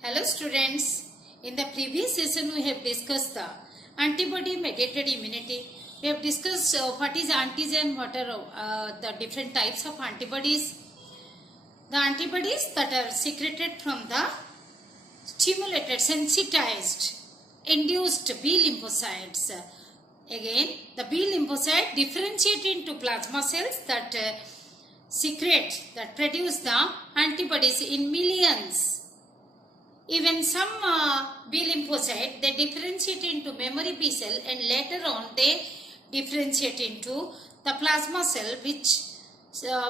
Hello students, in the previous session we have discussed the antibody mediated immunity. We have discussed what is antigen, what are the different types of antibodies. The antibodies that are secreted from the stimulated, sensitized, induced B lymphocytes. Again, the B lymphocyte differentiate into plasma cells that secrete, that produce the antibodies in millions. Even some B lymphocyte, they differentiate into memory B cell and later on they differentiate into the plasma cell which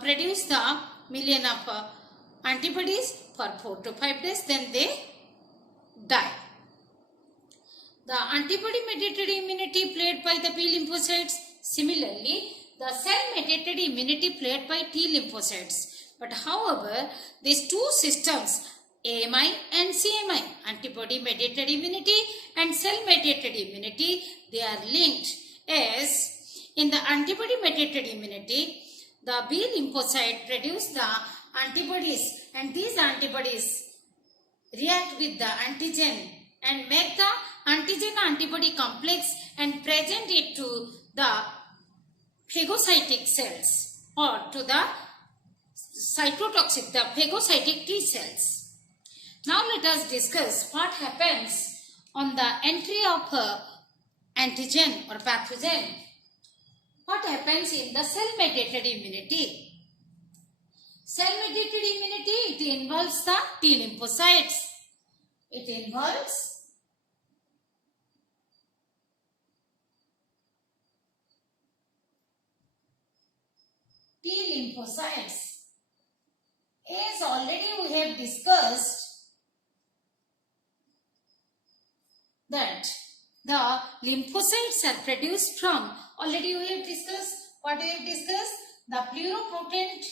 produce the million of antibodies for 4 to 5 days, then they die. The antibody mediated immunity played by the B lymphocytes. Similarly, the cell mediated immunity played by T lymphocytes. But however, these two systems, AMI and CMI, antibody mediated immunity and cell mediated immunity, they are linked, as in the antibody mediated immunity, the B lymphocyte produce the antibodies and these antibodies react with the antigen and make the antigen-antibody complex and present it to the phagocytic cells or to the cytotoxic, the phagocytic T cells. Now let us discuss what happens on the entry of antigen or pathogen. What happens in the cell-mediated immunity? Cell-mediated immunity, it involves the T lymphocytes. It involves T lymphocytes. As already we have discussed that the lymphocytes are produced from, already we have discussed, what we have discussed? The pluripotent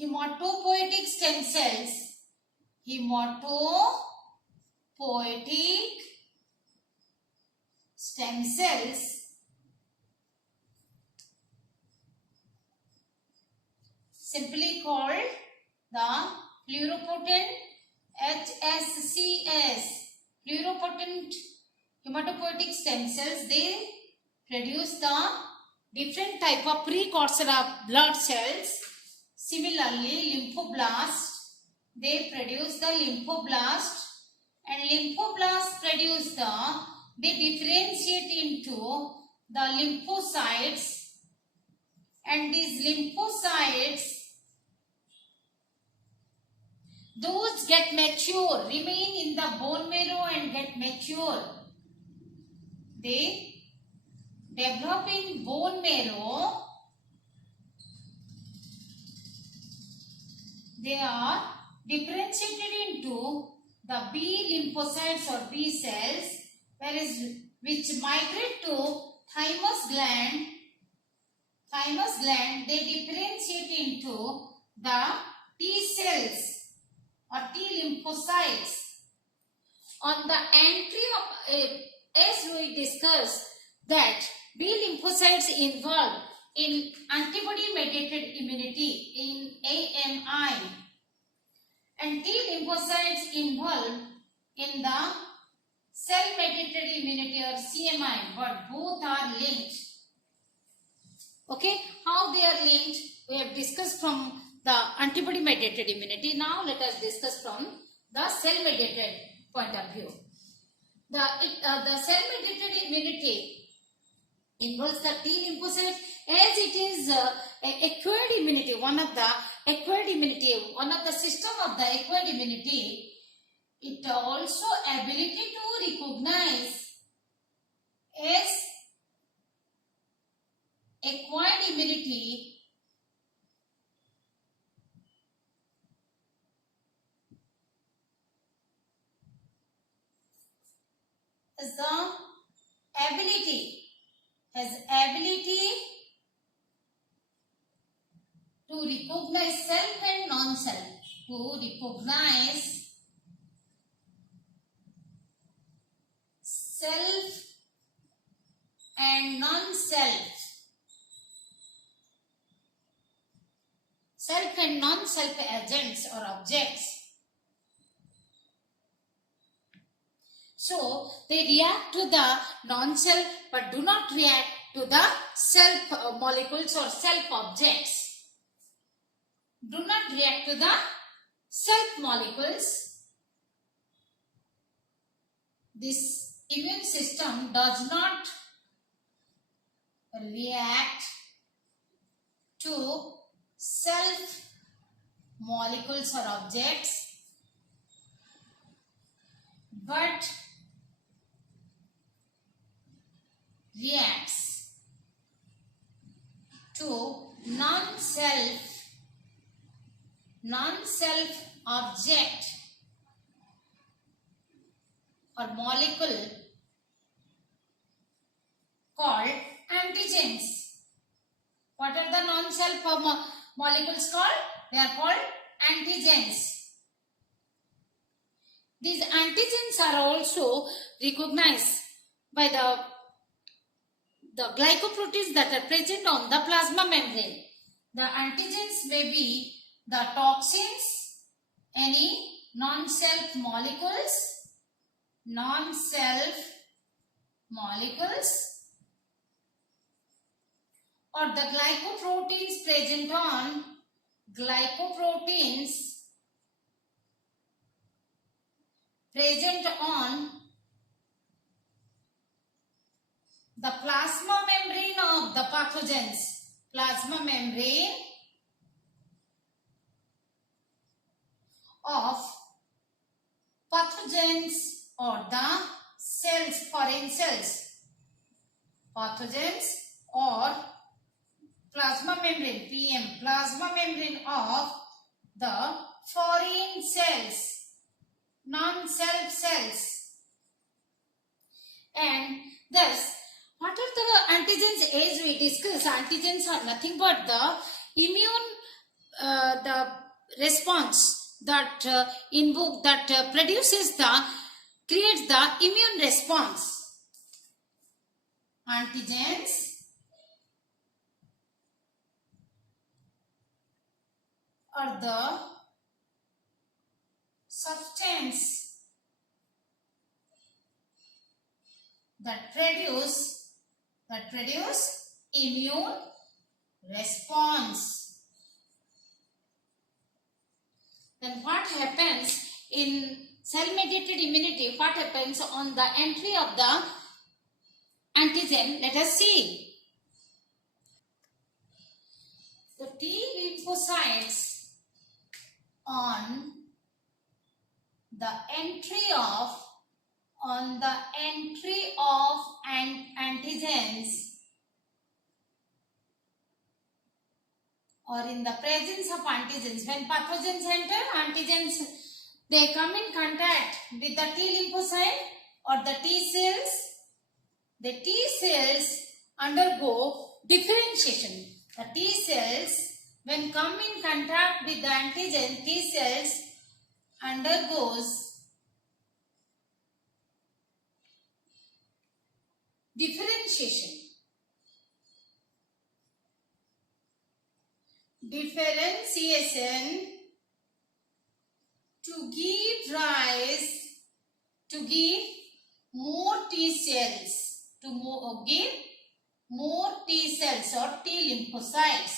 hematopoietic stem cells, simply called the pluripotent HSCS, pluripotent hematopoietic stem cells. They produce the different type of precursor of blood cells. Similarly, lymphoblast, they produce the lymphoblast, and lymphoblast produce they differentiate into the lymphocytes, and these lymphocytes, those get mature, remain in the bone marrow and get mature. They develop in bone marrow. They are differentiated into the B lymphocytes or B cells, whereas which migrate to thymus gland. They differentiate into the T cells or T lymphocytes. On the entry of, as we discussed, that B lymphocytes involved in antibody mediated immunity in AMI, and T lymphocytes involved in the cell mediated immunity or CMI, but both are linked. Okay, how they are linked we have discussed from the antibody mediated immunity. Now let us discuss from the cell mediated point of view. The cell mediated immunity involves the T lymphocytes, as it is acquired immunity, one of the system of the acquired immunity. It also ability to recognize as acquired immunity is the ability to recognize self and non-self, to recognize self and non-self. self and non-self agents or objects. So they react to the non-self but do not react to the self molecules or self objects. Do not react to the self molecules. This immune system does not react to self molecules or objects, but reacts to non-self object or molecule called antigens. What are the non-self molecules called? They are called antigens. These antigens are also recognized by the glycoproteins that are present on the plasma membrane. The antigens may be the toxins, any non-self molecules, or the glycoproteins present on the plasma membrane of the pathogens. Plasma membrane of pathogens or the cells, foreign cells. Pathogens or plasma membrane, PM, plasma membrane of the foreign cells, non-self cells. And thus, what are the antigens? As we discussed, antigens are nothing but the immune, the response that creates the immune response. Antigens are the substance that produce immune response. Then what happens in cell-mediated immunity? What happens on the entry of the antigen? Let us see. The T lymphocytes on the entry of antigens or in the presence of antigens. When pathogens enter, antigens, they come in contact with the T lymphocyte or the T cells. The T cells undergo differentiation. The T cells, when come in contact with the antigen, T cells undergoes differentiation. Differentiation to give more T cells, give more T cells or T lymphocytes.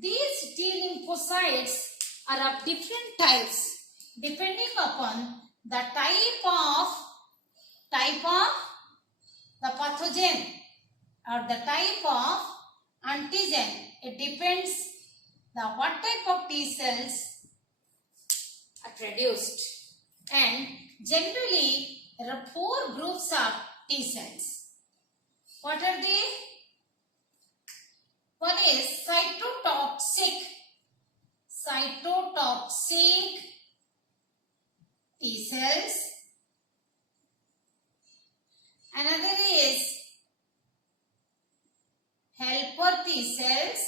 These T lymphocytes are of different types depending upon the type of the pathogen or the type of antigen. It depends what type of T cells are produced. And generally there are 4 groups of T cells. What are they? One is cytotoxic T cells. Another is helper T cells.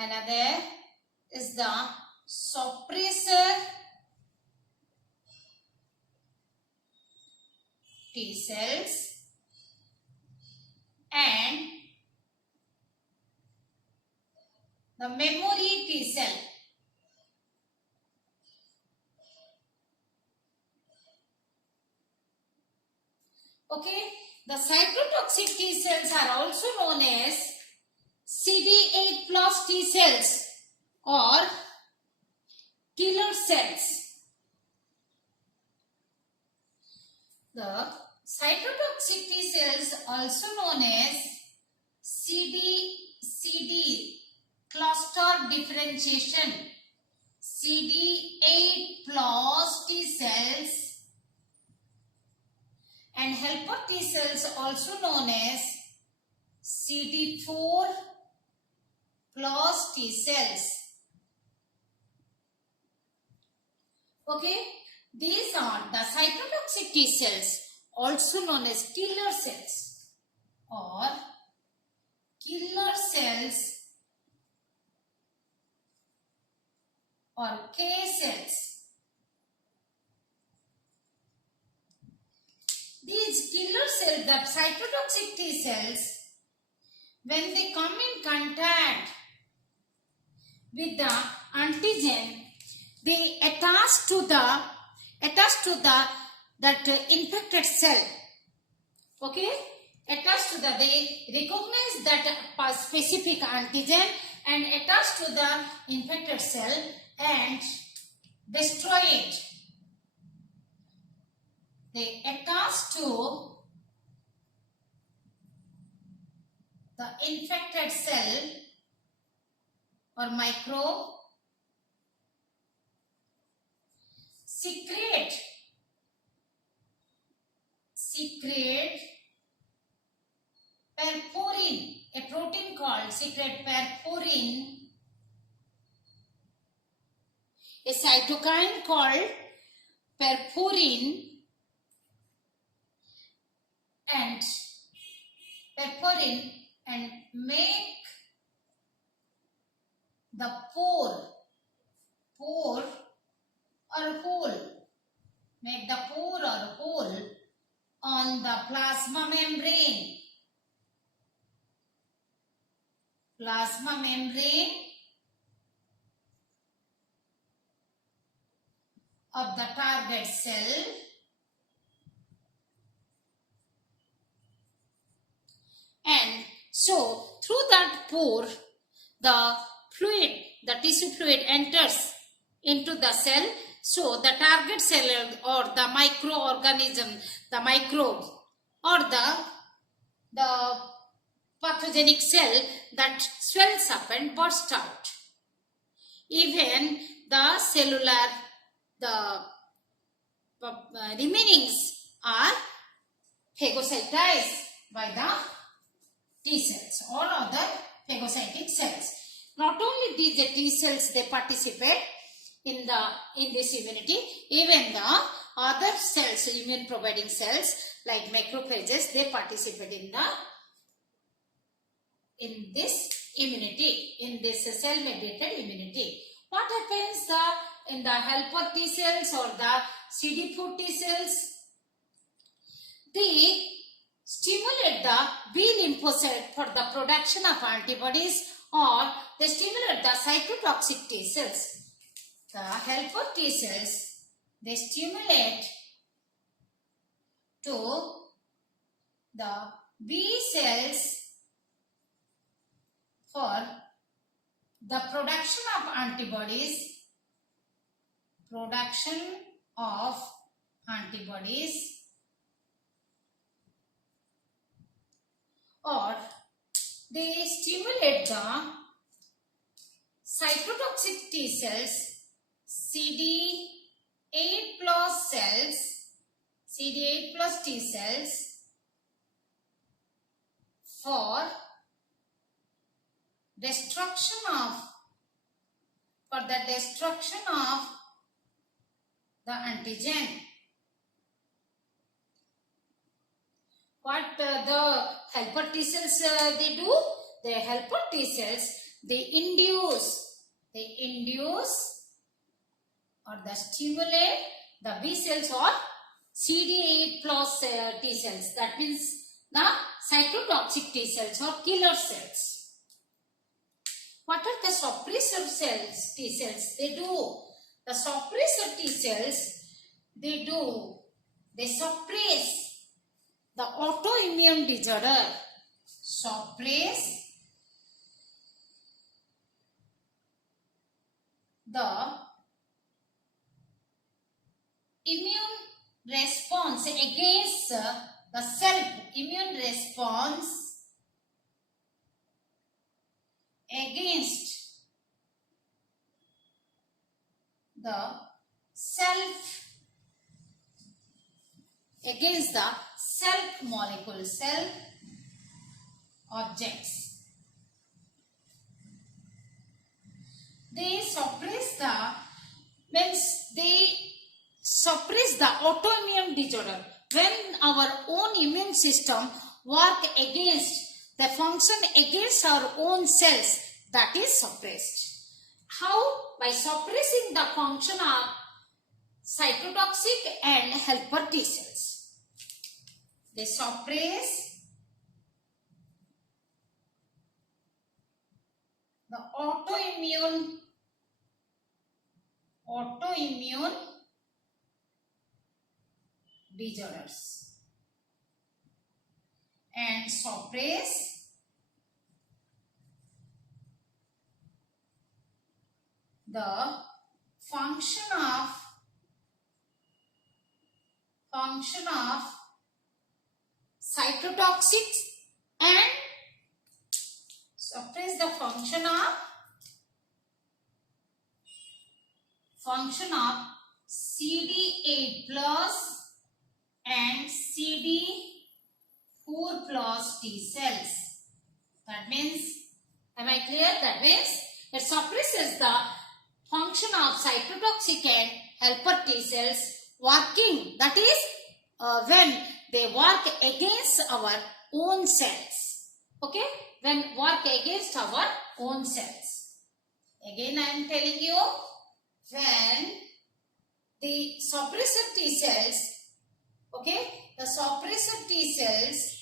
Another is the suppressor T cells and the memory T cell. Okay, the cytotoxic T cells are also known as CD8 plus T cells or killer cells. The cytotoxic T cells, also known as CD cluster differentiation, CD8 plus T cells, and helper T cells, also known as CD4 plus T cells. Okay, these are the cytotoxic T cells, also known as killer cells or killer cells or K cells. These killer cells, the cytotoxic T cells, when they come in contact with the antigen, they attach to the that infected cell. Okay, attach to they recognize that specific antigen and attach to the infected cell and destroy it. They attach to the infected cell or microbe, secrete perforin, a protein called secrete perforin, a cytokine called perforin, and make the pore or hole, make the pore or hole on the plasma membrane of the target cell, and so through that pore the tissue fluid enters into the cell. So the target cell or the microorganism, the microbe or the pathogenic cell that swells up and bursts out. Even the cellular, the remainings are phagocytized by the T cells or other phagocytic cells. Not only these T cells, they participate in this immunity, even the other cells, immune providing cells like macrophages, they participate in this immunity, in this cell mediated immunity. What happens in the helper T cells or the CD4 T cells? They stimulate the B lymphocyte for the production of antibodies, or they stimulate the cytotoxic T cells. The helper T cells, they stimulate to the B cells for the production of antibodies, or they stimulate the cytotoxic T cells, CD8 plus T cells for the destruction of the antigen. What the helper T cells they do? The helper T cells, they induce or the stimulate the B cells or CD8 plus T cells. That means the cytotoxic T cells or killer cells. What are the suppressor cells? T cells. They do. The suppressor T cells, they suppress the autoimmune disorder. Suppress the immune response against the self. Immune response against the self, against the self molecule, self objects. They suppress the, means they suppress the autoimmune disorder. When our own immune system work against the function against our own cells, that is suppressed. How? By suppressing the function of cytotoxic and helper T cells. They suppress the autoimmune disorders and suppress the function of cytotoxics and suppress the function of CD8 plus and CD4 plus T cells. That means, am I clear? That means it suppresses the function of cytotoxic and helper T cells working. That is when they work against our own cells. Okay? When work against our own cells. Again I am telling you, when the suppressor T cells, okay, the suppressor T cells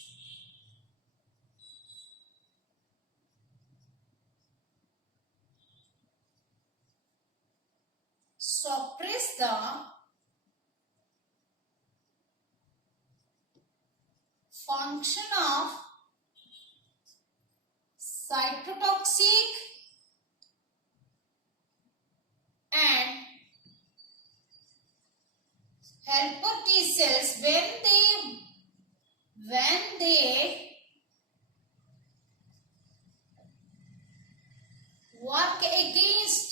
suppress the function of cytotoxic and helper T cells when they work against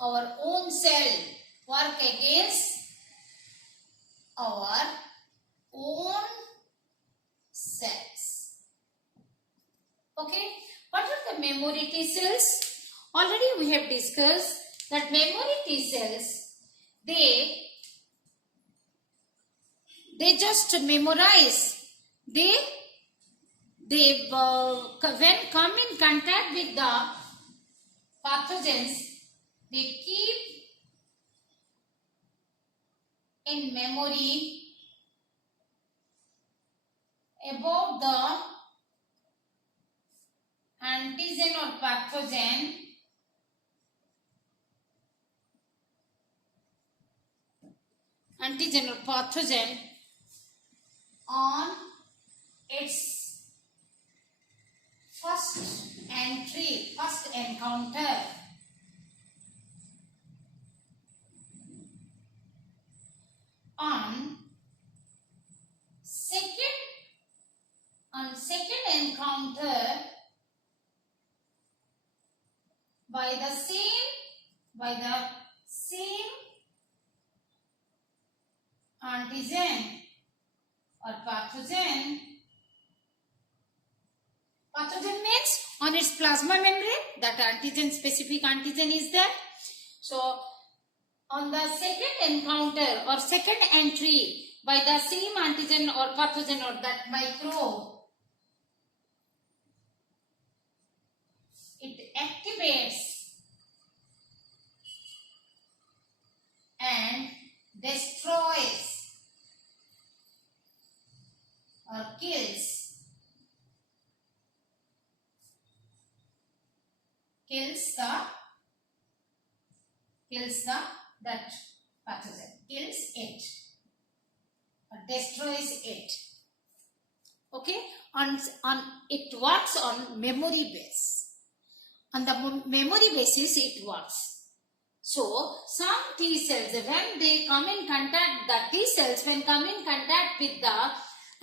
our own cell, work against our own cells. Okay, what are the memory T cells? Already we have discussed that memory T cells, they just memorize. They when come in contact with the pathogens, they keep in memory about the antigen or pathogen on its first entry, first encounter. On second encounter by the same antigen or pathogen. Pathogen means on its plasma membrane, that antigen, specific antigen is there. So on the second encounter or second entry by the same antigen or pathogen or that microbe, it activates and destroys kills that pathogen, kills it or destroys it. Okay, on it works on memory base. On the memory basis it works. So some T cells, when they come in contact, the T cells when come in contact with the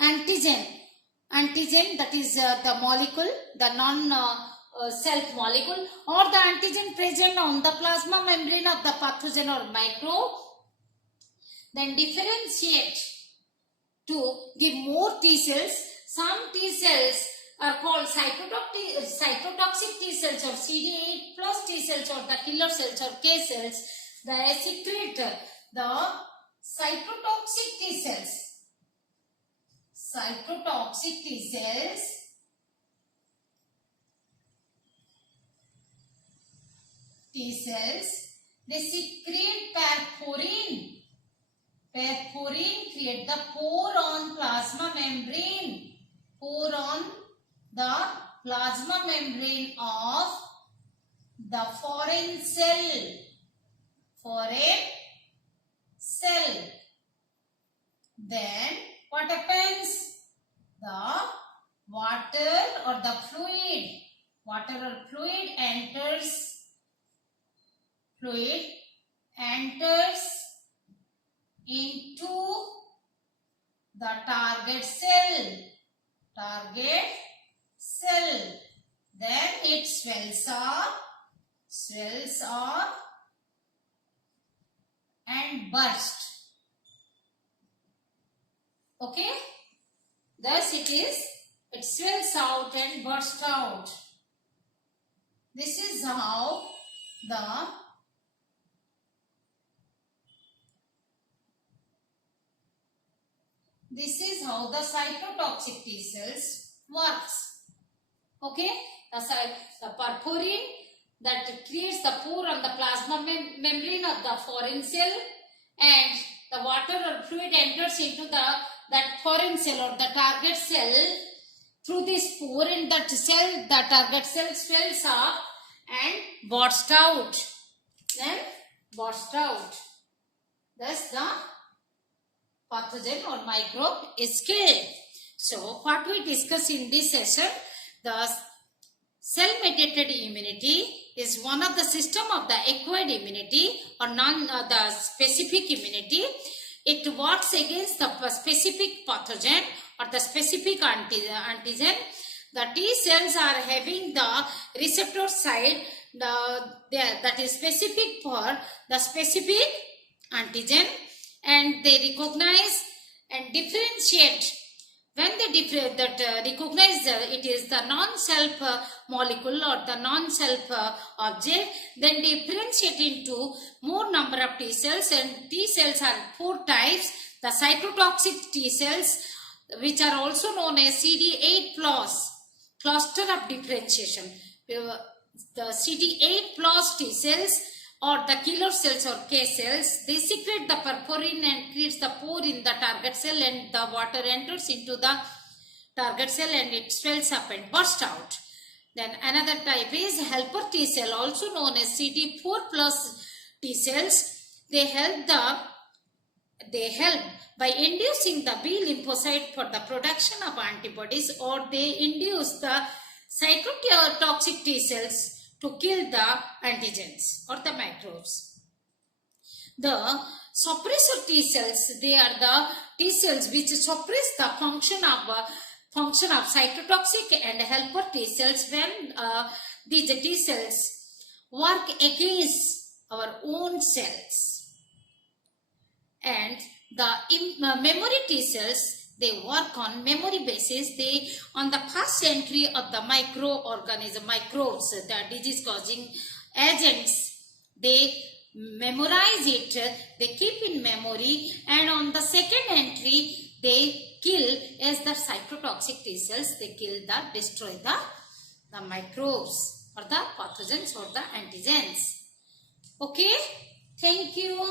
antigen, that is the molecule, the non-self molecule, or the antigen present on the plasma membrane of the pathogen or microbe, then differentiate to give more T cells. Some T cells are called cytotoxic T cells or CD8 plus T cells or the killer cells or K cells. They secrete the cytotoxic T cells. Cytotoxic T cells they secrete perforin. Perforin create the pore on plasma membrane. Pore on the plasma membrane of the foreign cell. Foreign cell. Then what happens? The water or the fluid enters into the target cell. Then it swells up and bursts. Okay, thus it swells out and bursts out. This is how the cytotoxic T cells works. Okay, the perforin that creates the pore on the plasma membrane of the foreign cell, and the water or fluid enters into that foreign cell or the target cell through this pore, in that cell, the target cell swells up and bursts out. Thus the pathogen or microbe is killed. So what we discuss in this session, the cell-mediated immunity is one of the system of the acquired immunity or the specific immunity. It works against the specific pathogen or the specific antigen. The T cells are having the receptor side that is specific for the specific antigen, and they recognize and differentiate. When they recognize it is the non-self molecule or the non-self object, then differentiate into more number of T cells, and T cells are 4 types. The cytotoxic T cells, which are also known as CD8 plus, cluster of differentiation. The CD8 plus T cells or the killer cells or K cells, they secrete the perforin and creates the pore in the target cell, and the water enters into the target cell and it swells up and bursts out. Then another type is helper T cell, also known as CD4 plus T cells. They help by inducing the B lymphocyte for the production of antibodies, or they induce the cytotoxic T cells to kill the antigens or the microbes. The suppressor T cells, they are the T cells which suppress the function of cytotoxic and helper T cells when these T cells work against our own cells. And the memory T cells, they work on memory basis. They on the first entry of the microbes, the disease causing agents, they memorize it, they keep in memory, and on the second entry they kill as the cytotoxic T cells. They destroy the microbes or the pathogens or the antigens. Okay, thank you.